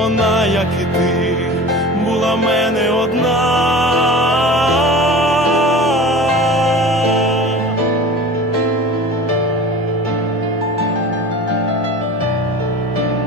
Вона, як і ти, була мене.